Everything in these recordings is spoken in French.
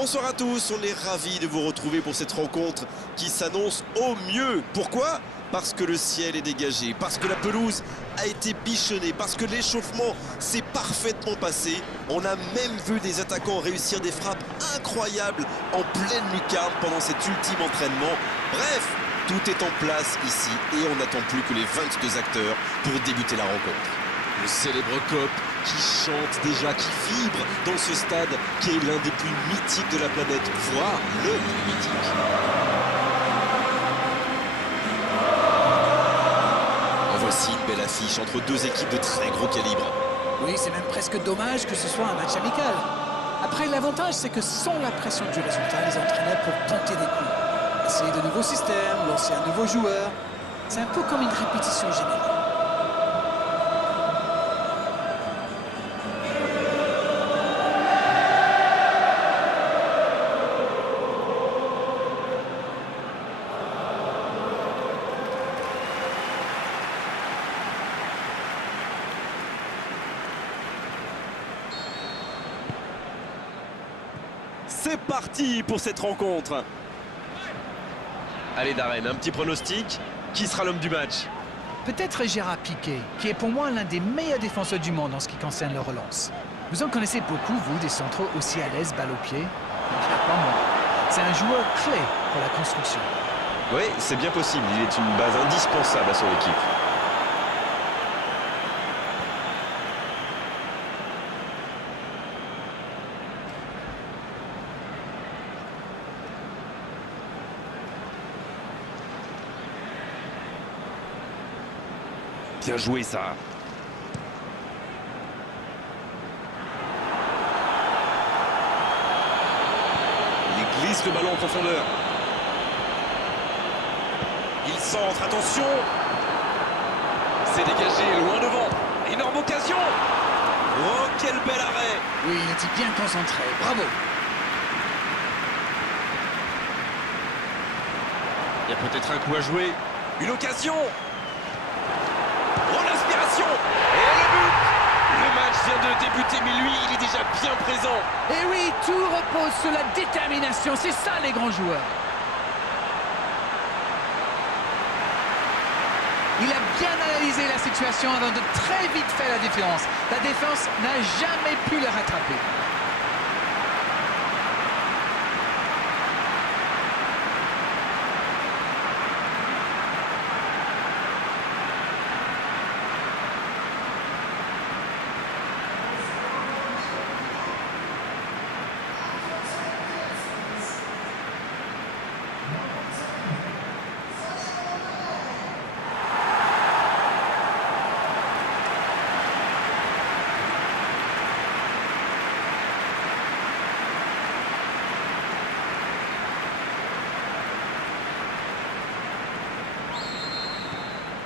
Bonsoir à tous, on est ravis de vous retrouver pour cette rencontre qui s'annonce au mieux. Pourquoi? Parce que le ciel est dégagé, parce que la pelouse a été bichonnée, parce que l'échauffement s'est parfaitement passé. On a même vu des attaquants réussir des frappes incroyables en pleine lucarne pendant cet ultime entraînement. Bref, tout est en place ici et on n'attend plus que les 22 acteurs pour débuter la rencontre. Le célèbre COP qui chante déjà, qui vibre dans ce stade qui est l'un des plus mythiques de la planète, voire le plus mythique. En voici une belle affiche entre deux équipes de très gros calibre. Oui, c'est même presque dommage que ce soit un match amical. Après, l'avantage, c'est que sans la pression du résultat, les entraîneurs peuvent tenter des coups. Essayer de nouveaux systèmes, lancer un nouveau joueur. C'est un peu comme une répétition générale. C'est parti pour cette rencontre. Allez Darren, un petit pronostic. Qui sera l'homme du match? Peut-être Gérard Piqué, qui est pour moi l'un des meilleurs défenseurs du monde en ce qui concerne le relance. Vous en connaissez beaucoup, vous, des centraux aussi à l'aise, balle au pied? Bien, pas moi. C'est un joueur clé pour la construction. Oui, c'est bien possible. Il est une base indispensable à son équipe. Bien joué ça. Il glisse le ballon en profondeur. Il centre, attention. C'est dégagé, loin devant. Énorme occasion. Oh, quel bel arrêt. Oui, il était bien concentré, bravo. Il y a peut-être un coup à jouer. Une occasion. Oh, l'inspiration. Et le but. Le match vient de débuter, mais lui, il est déjà bien présent. Et oui, tout repose sur la détermination, c'est ça les grands joueurs. Il a bien analysé la situation avant de très vite faire la différence. La défense n'a jamais pu le rattraper.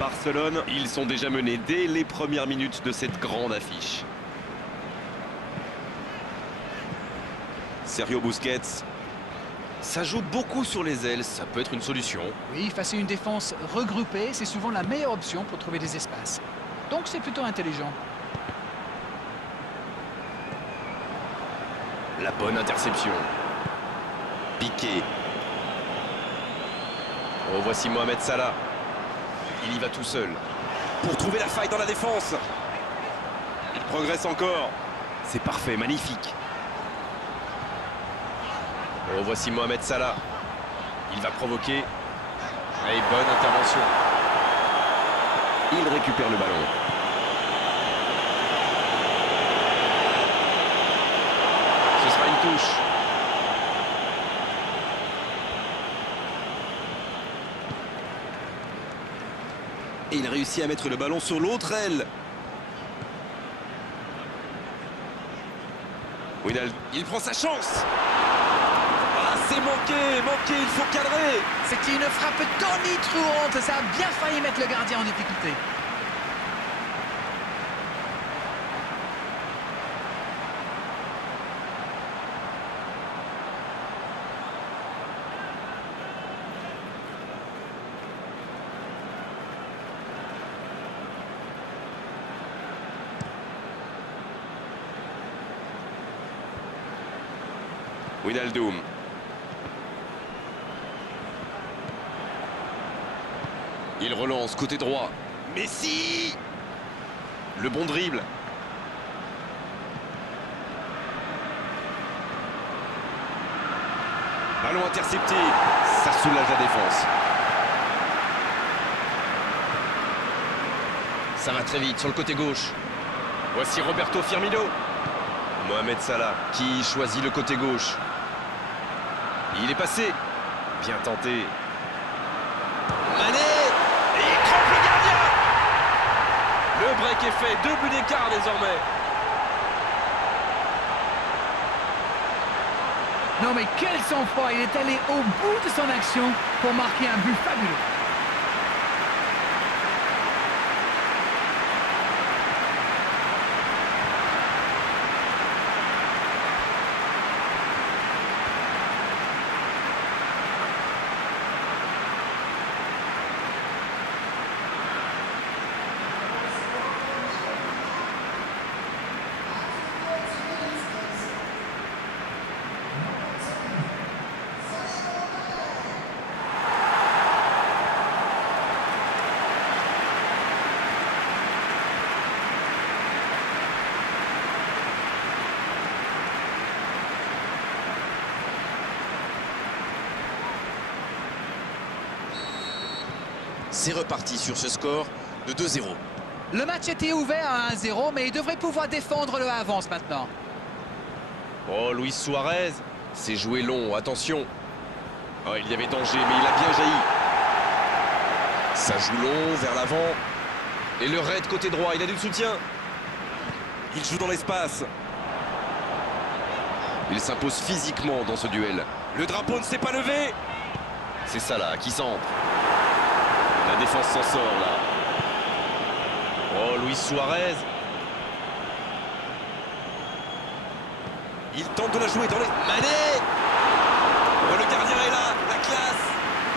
Barcelone, ils sont déjà menés dès les premières minutes de cette grande affiche. Sergio Busquets. Ça joue beaucoup sur les ailes, ça peut être une solution. Oui, face à une défense regroupée, c'est souvent la meilleure option pour trouver des espaces. Donc c'est plutôt intelligent. La bonne interception. Piqué. Oh, voici Mohamed Salah. Il y va tout seul. Pour trouver la faille dans la défense. Il progresse encore. C'est parfait, magnifique. Oh, voici Mohamed Salah. Il va provoquer. Et bonne intervention. Il récupère le ballon. Ce sera une touche. Et il réussit à mettre le ballon sur l'autre aile. Wijnaldum, il prend sa chance. Ah, c'est manqué, il faut cadrer. C'était une frappe tonitruante, ça a bien failli mettre le gardien en difficulté. Wijnaldum. Il relance côté droit. Messi! Le bon dribble. Ballon intercepté. Ça soulage la défense. Ça va très vite sur le côté gauche. Voici Roberto Firmino. Mohamed Salah qui choisit le côté gauche. Il est passé. Bien tenté. Mané. Et il trompe le gardien. Le break est fait. 2 buts d'écart désormais. Non mais quel sang-froid, il est allé au bout de son action pour marquer un but fabuleux. C'est reparti sur ce score de 2-0. Le match était ouvert à 1-0, mais il devrait pouvoir défendre le avance maintenant. Oh, Luis Suarez. C'est joué long, attention. Oh, il y avait danger, mais il a bien jailli. Ça joue long, vers l'avant. Et le raid côté droit, il a du soutien. Il joue dans l'espace. Il s'impose physiquement dans ce duel. Le drapeau ne s'est pas levé. C'est Salah qui centre. La défense s'en sort là. Oh, Luis Suarez. Il tente de la jouer dans les... Mané. Oh, le gardien est là, la classe.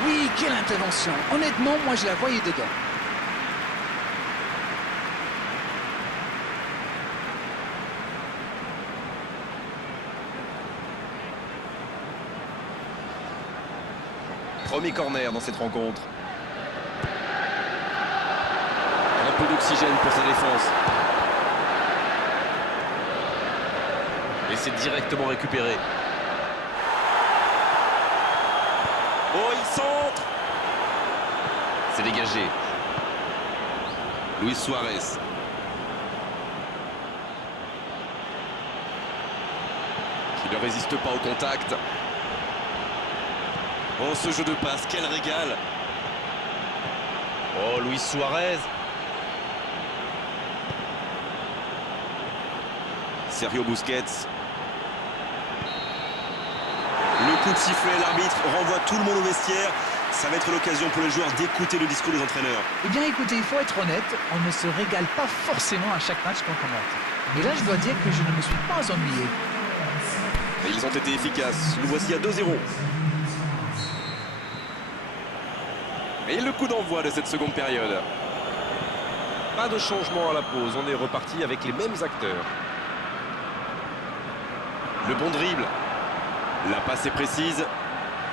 Oui, quelle intervention. Honnêtement, moi je la voyais dedans. Premier corner dans cette rencontre. Un peu d'oxygène pour sa défense. Et c'est directement récupéré. Oh, il centre. C'est dégagé. Luis Suarez. Qui ne résiste pas au contact. Oh, ce jeu de passe, quel régal. Oh, Luis Suarez. Sergio Busquets. Le coup de sifflet, l'arbitre renvoie tout le monde au vestiaire. Ça va être l'occasion pour les joueurs d'écouter le discours des entraîneurs. Eh bien écoutez, il faut être honnête, on ne se régale pas forcément à chaque match qu'on commente. Et là, je dois dire que je ne me suis pas ennuyé. Et ils ont été efficaces. Nous voici à 2-0. Et le coup d'envoi de cette seconde période. Pas de changement à la pause. On est reparti avec les mêmes acteurs. Le bon dribble. La passe est précise.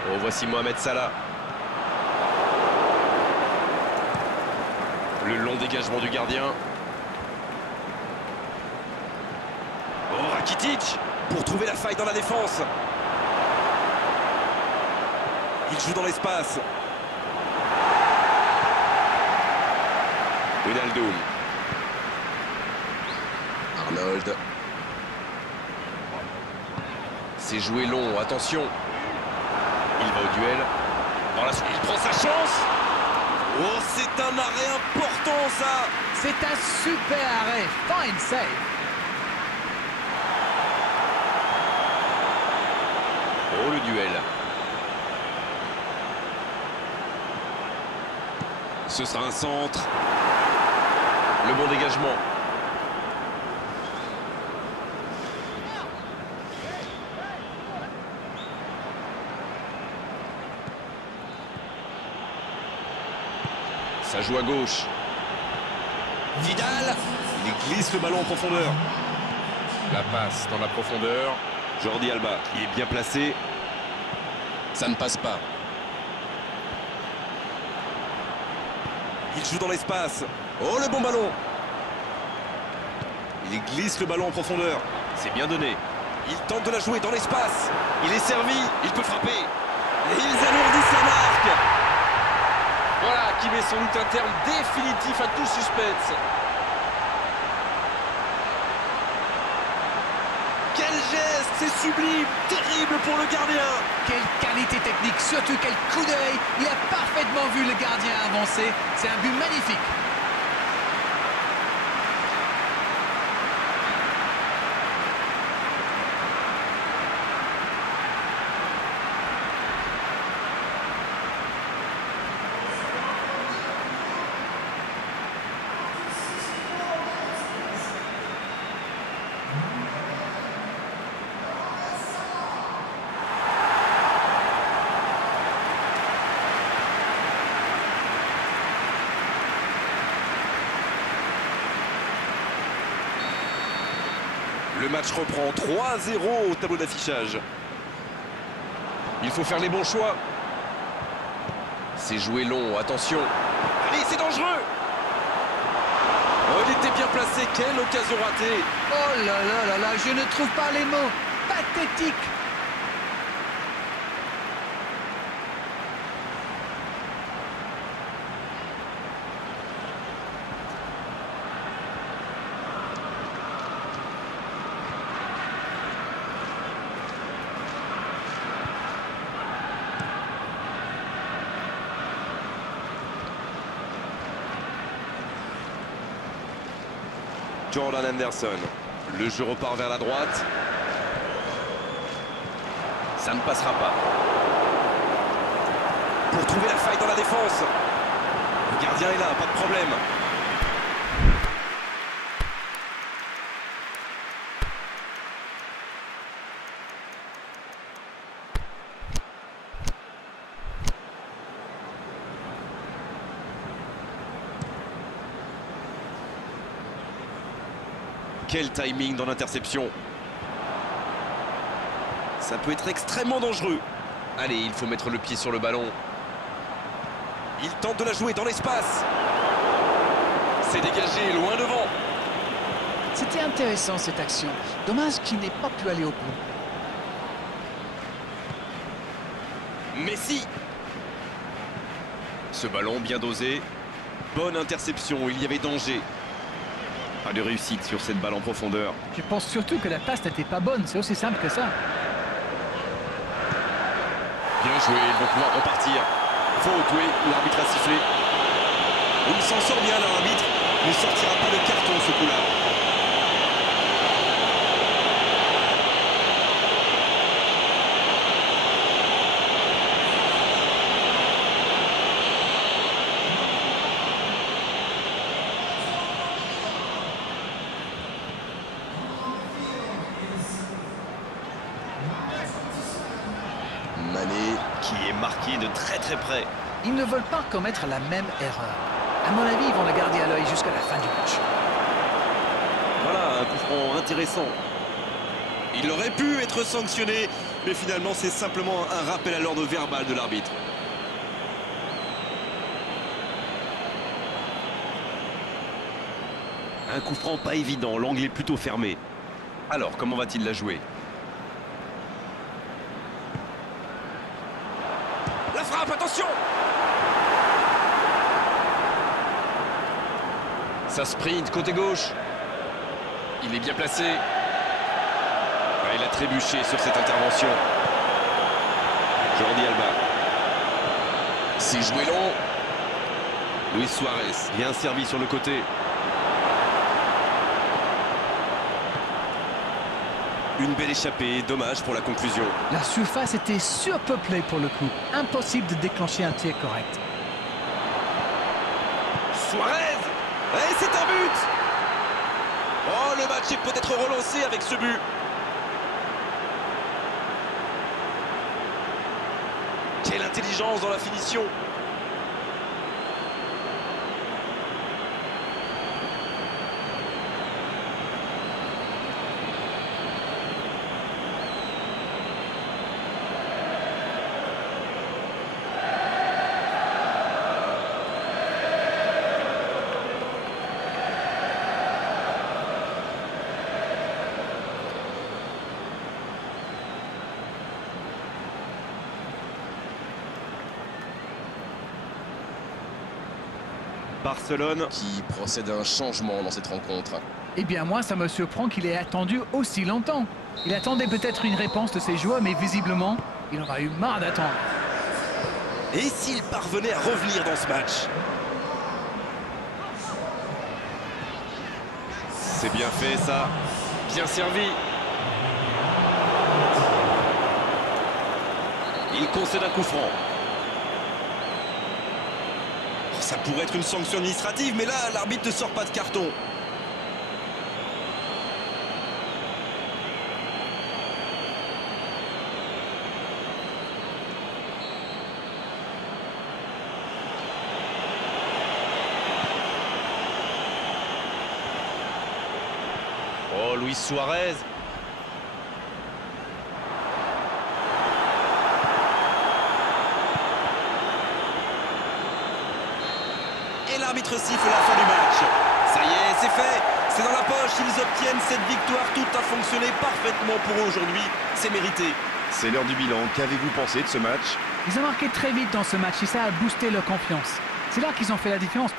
Oh, voici Mohamed Salah. Le long dégagement du gardien. Oh, Rakitic pour trouver la faille dans la défense. Il joue dans l'espace. Wijnaldum. Arnold. C'est joué long, attention. Il va au duel. Dans la suite, il prend sa chance. Oh, c'est un arrêt important, ça. C'est un super arrêt, fine save. Oh, le duel. Ce sera un centre. Le bon dégagement. Ça joue à gauche. Vidal. Il glisse le ballon en profondeur. La passe dans la profondeur. Jordi Alba, il est bien placé. Ça ne passe pas. Il joue dans l'espace. Oh, le bon ballon. Il glisse le ballon en profondeur. C'est bien donné. Il tente de la jouer dans l'espace. Il est servi. Il peut frapper. Et ils alourdissent la marque. Voilà qui met sans doute un terme définitif à tout suspense. Quel geste, c'est sublime, terrible pour le gardien. Quelle qualité technique, surtout quel coup d'œil. Il a parfaitement vu le gardien avancer. C'est un but magnifique. Le match reprend 3-0 au tableau d'affichage. Il faut faire les bons choix. C'est joué long, attention. Allez, c'est dangereux. Oh, il était bien placé, quelle occasion ratée. Oh là là là là, je ne trouve pas les mots. Pathétique. Jordan Henderson. Le jeu repart vers la droite. Ça ne passera pas. Pour trouver la faille dans la défense. Le gardien est là, pas de problème. Quel timing dans l'interception. Ça peut être extrêmement dangereux. Allez, il faut mettre le pied sur le ballon. Il tente de la jouer dans l'espace. C'est dégagé, loin devant. C'était intéressant cette action. Dommage qu'il n'ait pas pu aller au bout. Messi. Ce ballon bien dosé. Bonne interception, il y avait danger. Pas de réussite sur cette balle en profondeur. Je pense surtout que la passe n'était pas bonne. C'est aussi simple que ça. Bien joué, ils vont pouvoir repartir. Faute, oui, l'arbitre a sifflé. Il s'en sort bien, l'arbitre. Il ne sortira pas de carton ce coup-là. Mané qui est marqué de très très près. Ils ne veulent pas commettre la même erreur. À mon avis, ils vont le garder à l'œil jusqu'à la fin du match. Voilà, un coup franc intéressant. Il aurait pu être sanctionné, mais finalement c'est simplement un rappel à l'ordre verbal de l'arbitre. Un coup franc pas évident, l'angle est plutôt fermé. Alors, comment va-t-il la jouer? La frappe, attention! Ça sprint, côté gauche. Il est bien placé. Ah, il a trébuché sur cette intervention. Jordi Alba. C'est joué long. Luis Suarez, bien servi sur le côté. Une belle échappée, dommage pour la conclusion. La surface était surpeuplée pour le coup. Impossible de déclencher un tir correct. Suarez! Et c'est un but! Oh, le match est peut-être relancé avec ce but. Quelle intelligence dans la finition! Barcelone qui procède à un changement dans cette rencontre. Eh bien moi, ça me surprend qu'il ait attendu aussi longtemps. Il attendait peut-être une réponse de ses joueurs, mais visiblement, il en a eu marre d'attendre. Et s'il parvenait à revenir dans ce match? C'est bien fait ça. Bien servi. Il concède un coup franc. Oh, ça pourrait être une sanction administrative, mais là, l'arbitre ne sort pas de carton. Oh, Luis Suarez. Et l'arbitre siffle la fin du match. Ça y est, c'est fait. C'est dans la poche. Ils obtiennent cette victoire. Tout a fonctionné parfaitement pour eux aujourd'hui. C'est mérité. C'est l'heure du bilan. Qu'avez-vous pensé de ce match? Ils ont marqué très vite dans ce match et ça a boosté leur confiance. C'est là qu'ils ont fait la différence.